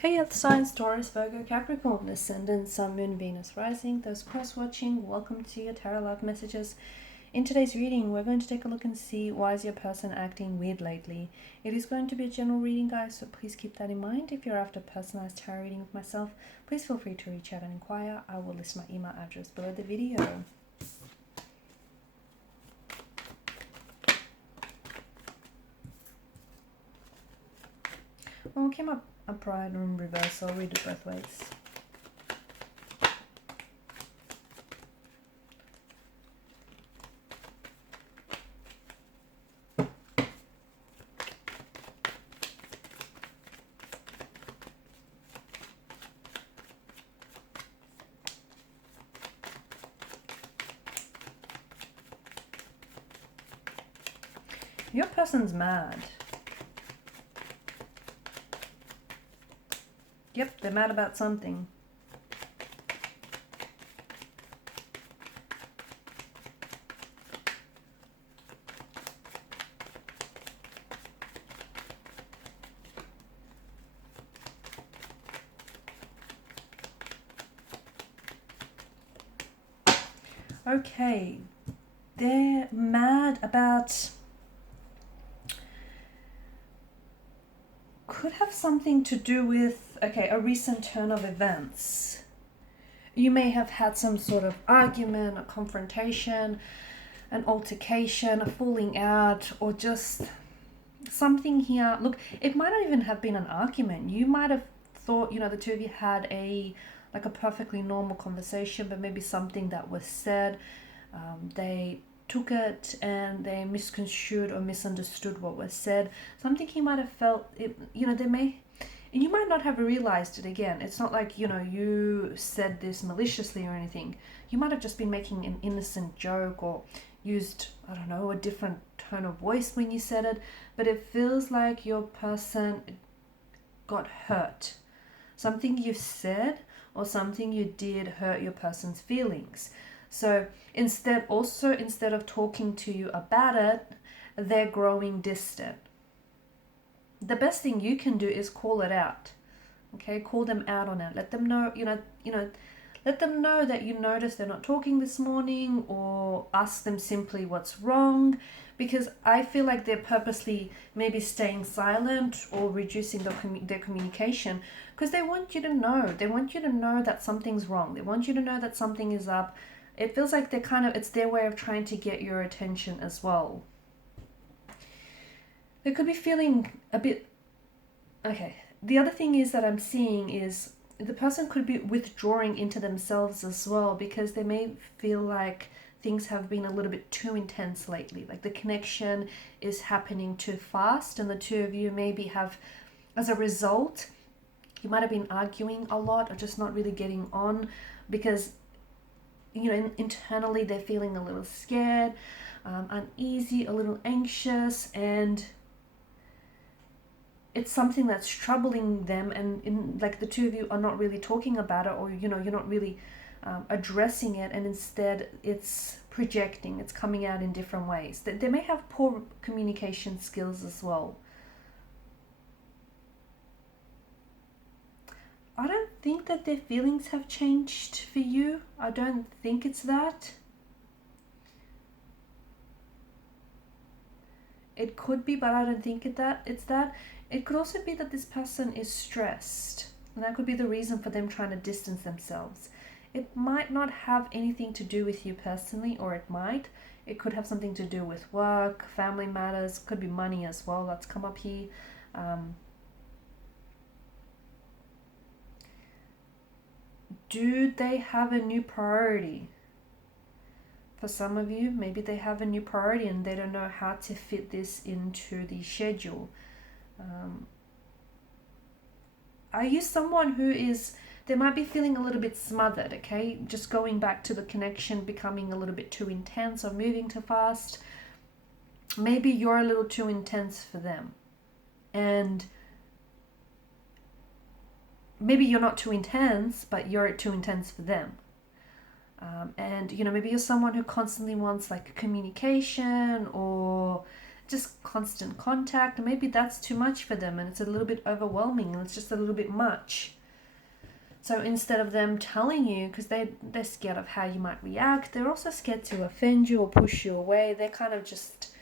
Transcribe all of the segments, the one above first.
Hey Earth signs, Taurus, Virgo, Capricorn, Ascendant, Sun, Moon, Venus, Rising. Those cross-watching, welcome to your Tarot Love Messages. In today's reading, we're going to take a look and see why is your person acting weird lately. It is going to be a general reading, guys, so please keep that in mind. If you're after a personalized tarot reading with myself, please feel free to reach out and inquire. I will list my email address below the video. Well, we came up upright and in reverse, so I'll read it both ways. Your person's mad. Yep, they're mad about something. Okay, they're mad about... could have something to do with, okay, a recent turn of events. You may have had some sort of argument, a confrontation, an altercation, a falling out, or just something here. Look, it might not even have been an argument. You might have thought, the two of you had a perfectly normal conversation, but maybe something that was said, they took it and they misconstrued or misunderstood what was said. Something he might have felt, they may, and you might not have realized it. Again, it's not like, you said this maliciously or anything. You might have just been making an innocent joke or used, I don't know, a different tone of voice when you said it, but it feels like your person got hurt. Something you said or something you did hurt your person's feelings. So instead of talking to you about it, they're growing distant. The best thing you can do is call it out. Okay, call them out on it. Let them know, let them know that you noticed they're not talking this morning, or ask them simply what's wrong, because I feel like they're purposely maybe staying silent or reducing their communication because they want you to know. They want you to know that something's wrong. They want you to know that something is up. It feels like it's their way of trying to get your attention as well. They could be feeling a bit... Okay, the other thing is that I'm seeing is the person could be withdrawing into themselves as well, because they may feel like things have been a little bit too intense lately. Like the connection is happening too fast, and the two of you maybe have, as a result, you might have been arguing a lot or just not really getting on because internally they're feeling a little scared, uneasy, a little anxious, and it's something that's troubling them, and the two of you are not really talking about it, or you're not really addressing it, and instead it's projecting, it's coming out in different ways. They may have poor communication skills as well. I don't think that their feelings have changed for you. I don't think it's that. It could be, but I don't think it's that. It could also be that this person is stressed, and that could be the reason for them trying to distance themselves. It might not have anything to do with you personally, or it might. It could have something to do with work, family matters, could be money as well that's come up here. Do they have a new priority? For some of you, maybe they have a new priority and they don't know how to fit this into the schedule. Are you someone who is... they might be feeling a little bit smothered, okay? Just going back to the connection becoming a little bit too intense or moving too fast. Maybe you're a little too intense for them. And maybe you're not too intense, but you're too intense for them. And maybe you're someone who constantly wants like communication, or just constant contact. Maybe that's too much for them and it's a little bit overwhelming and it's just a little bit much. So instead of them telling you, because they're scared of how you might react, they're also scared to offend you or push you away. They're kind of just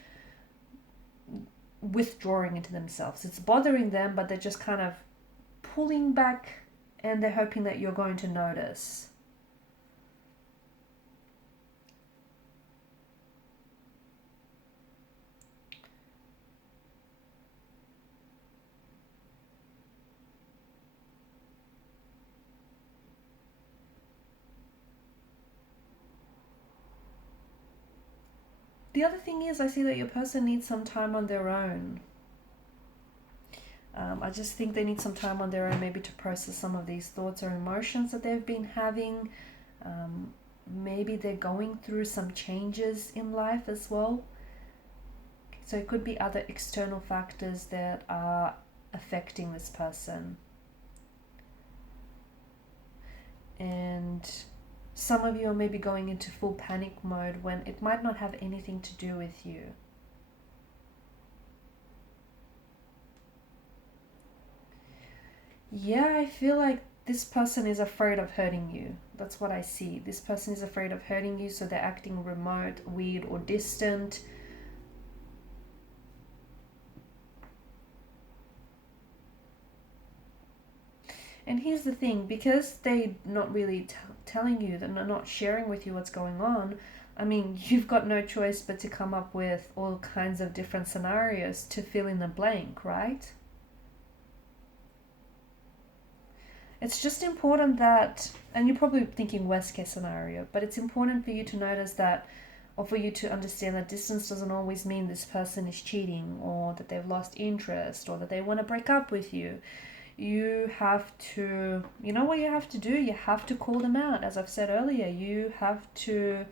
withdrawing into themselves. It's bothering them, but they're just kind of pulling back and they're hoping that you're going to notice. The other thing is, I see that your person needs some time on their own. I just think they need some time on their own, maybe to process some of these thoughts or emotions that they've been having. Maybe they're going through some changes in life as well. So it could be other external factors that are affecting this person. And some of you are maybe going into full panic mode when it might not have anything to do with you. Yeah, I feel like this person is afraid of hurting you. That's what I see. This person is afraid of hurting you, so they're acting remote, weird, or distant. And here's the thing, because they're not really telling you, they're not sharing with you what's going on, I mean, you've got no choice but to come up with all kinds of different scenarios to fill in the blank, right? It's just important that, and you're probably thinking worst case scenario, but it's important for you to notice that, or for you to understand that distance doesn't always mean this person is cheating, or that they've lost interest, or that they want to break up with you. You have to, you know what you have to do? You have to call them out. As I've said earlier, you have to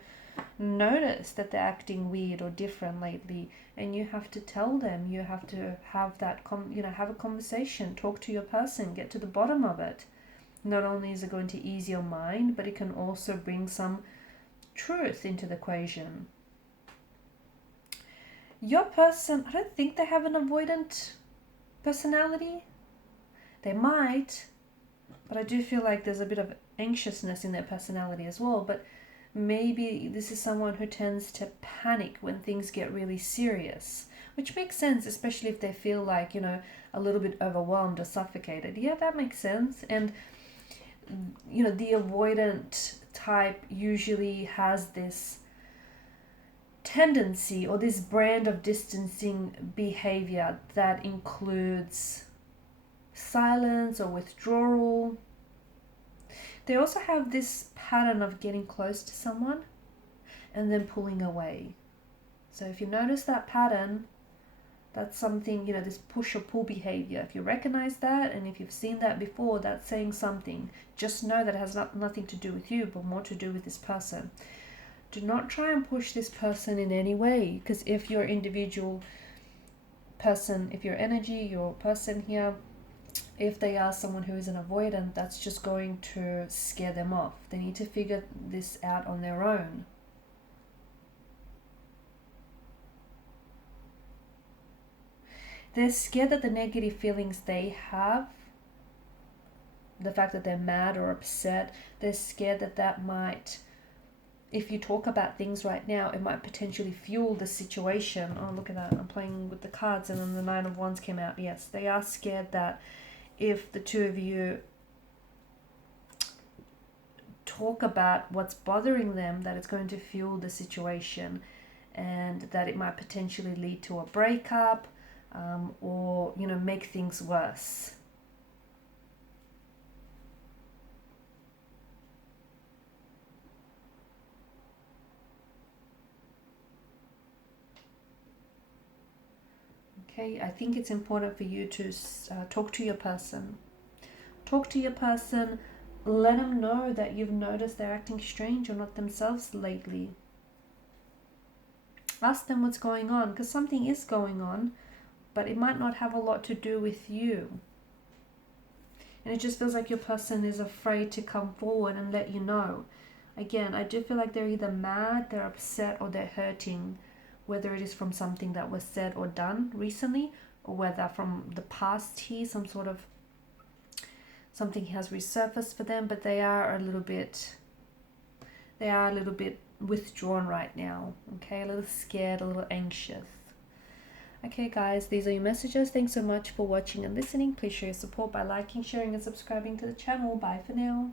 notice that they're acting weird or different lately, and you have to tell them. You have to have that, have a conversation, talk to your person, get to the bottom of it. Not only is it going to ease your mind, but it can also bring some truth into the equation. Your person, I don't think they have an avoidant personality. They might, but I do feel like there's a bit of anxiousness in their personality as well. But maybe this is someone who tends to panic when things get really serious, which makes sense, especially if they feel like, a little bit overwhelmed or suffocated. Yeah, that makes sense. And, the avoidant type usually has this tendency or this brand of distancing behavior that includes silence or withdrawal. They also have this pattern of getting close to someone and then pulling away. So if you notice that pattern, that's something, this push or pull behavior. If you recognize that, and if you've seen that before, that's saying something. Just know that it has nothing to do with you, but more to do with this person. Do not try and push this person in any way, because if your individual person, if your energy, your person here, if they are someone who is an avoidant, that's just going to scare them off. They need to figure this out on their own. They're scared that the negative feelings they have, the fact that they're mad or upset, they're scared that might, if you talk about things right now, it might potentially fuel the situation. Oh, look at that. I'm playing with the cards and then the Nine of Wands came out. Yes, they are scared that if the two of you talk about what's bothering them, that it's going to fuel the situation and that it might potentially lead to a breakup, or make things worse. Okay, I think it's important for you to talk to your person. Talk to your person, let them know that you've noticed they're acting strange or not themselves lately. Ask them what's going on, because something is going on, but it might not have a lot to do with you. And it just feels like your person is afraid to come forward and let you know. Again, I do feel like they're either mad, they're upset, or they're hurting. whether it is from something that was said or done recently, or whether from the past here, something has resurfaced for them, but they are a little bit withdrawn right now, okay, a little scared, a little anxious. Okay guys, these are your messages. Thanks so much for watching and listening. Please show your support by liking, sharing and subscribing to the channel. Bye for now.